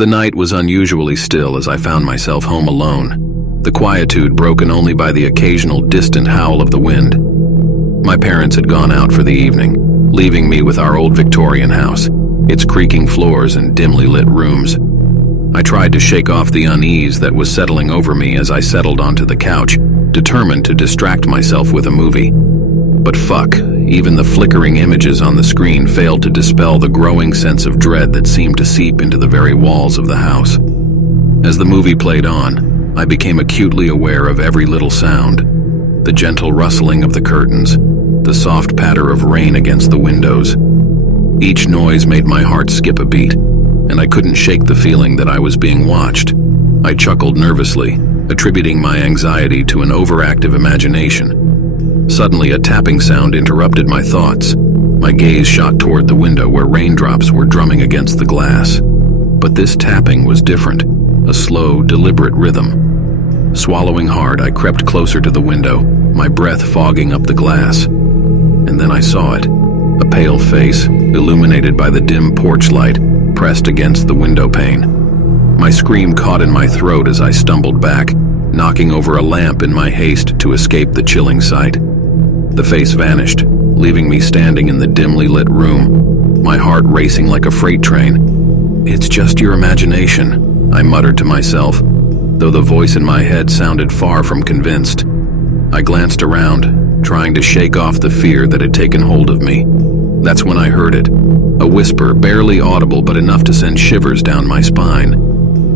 The night was unusually still as I found myself home alone, the quietude broken only by the occasional distant howl of the wind. My parents had gone out for the evening, leaving me with our old Victorian house, its creaking floors and dimly lit rooms. I tried to shake off the unease that was settling over me as I settled onto the couch, determined to distract myself with a movie. But fuck, even the flickering images on the screen failed to dispel the growing sense of dread that seemed to seep into the very walls of the house. As the movie played on, I became acutely aware of every little sound: the gentle rustling of the curtains, the soft patter of rain against the windows. Each noise made my heart skip a beat, and I couldn't shake the feeling that I was being watched. I chuckled nervously, attributing my anxiety to an overactive imagination. Suddenly, a tapping sound interrupted my thoughts. My gaze shot toward the window where raindrops were drumming against the glass. But this tapping was different, a slow, deliberate rhythm. Swallowing hard, I crept closer to the window, my breath fogging up the glass. And then I saw it, a pale face, illuminated by the dim porch light, pressed against the window pane. My scream caught in my throat as I stumbled back, knocking over a lamp in my haste to escape the chilling sight. The face vanished, leaving me standing in the dimly lit room, my heart racing like a freight train. "It's just your imagination," I muttered to myself, though the voice in my head sounded far from convinced. I glanced around, trying to shake off the fear that had taken hold of me. That's when I heard it, a whisper barely audible but enough to send shivers down my spine.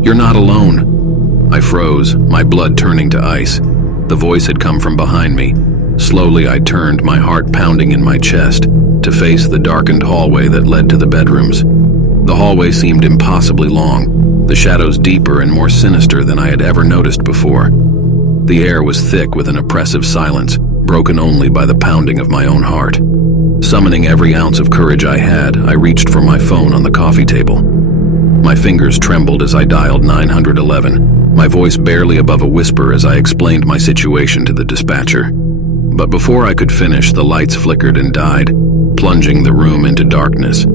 "You're not alone." I froze, my blood turning to ice. The voice had come from behind me. Slowly I turned, my heart pounding in my chest, to face the darkened hallway that led to the bedrooms. The hallway seemed impossibly long, the shadows deeper and more sinister than I had ever noticed before. The air was thick with an oppressive silence, broken only by the pounding of my own heart. Summoning every ounce of courage I had, I reached for my phone on the coffee table. My fingers trembled as I dialed 911, my voice barely above a whisper as I explained my situation to the dispatcher. But before I could finish, the lights flickered and died, plunging the room into darkness.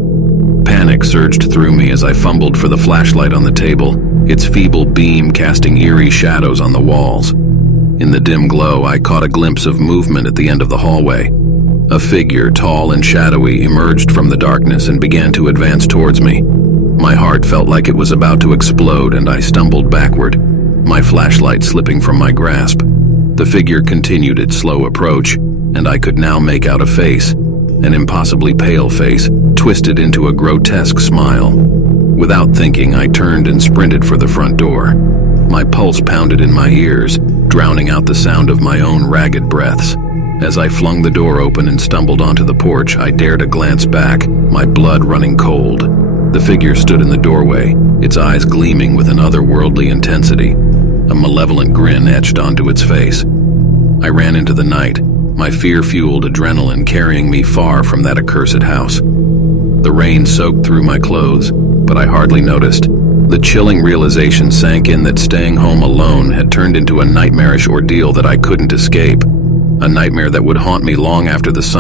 Panic surged through me as I fumbled for the flashlight on the table, its feeble beam casting eerie shadows on the walls. In the dim glow, I caught a glimpse of movement at the end of the hallway. A figure, tall and shadowy, emerged from the darkness and began to advance towards me. My heart felt like it was about to explode, and I stumbled backward, my flashlight slipping from my grasp. The figure continued its slow approach, and I could now make out a face, an impossibly pale face, twisted into a grotesque smile. Without thinking, I turned and sprinted for the front door. My pulse pounded in my ears, drowning out the sound of my own ragged breaths. As I flung the door open and stumbled onto the porch, I dared a glance back, my blood running cold. The figure stood in the doorway, its eyes gleaming with an otherworldly intensity, a malevolent grin etched onto its face. I ran into the night, my fear-fueled adrenaline carrying me far from that accursed house. The rain soaked through my clothes, but I hardly noticed. The chilling realization sank in that staying home alone had turned into a nightmarish ordeal that I couldn't escape, a nightmare that would haunt me long after the sun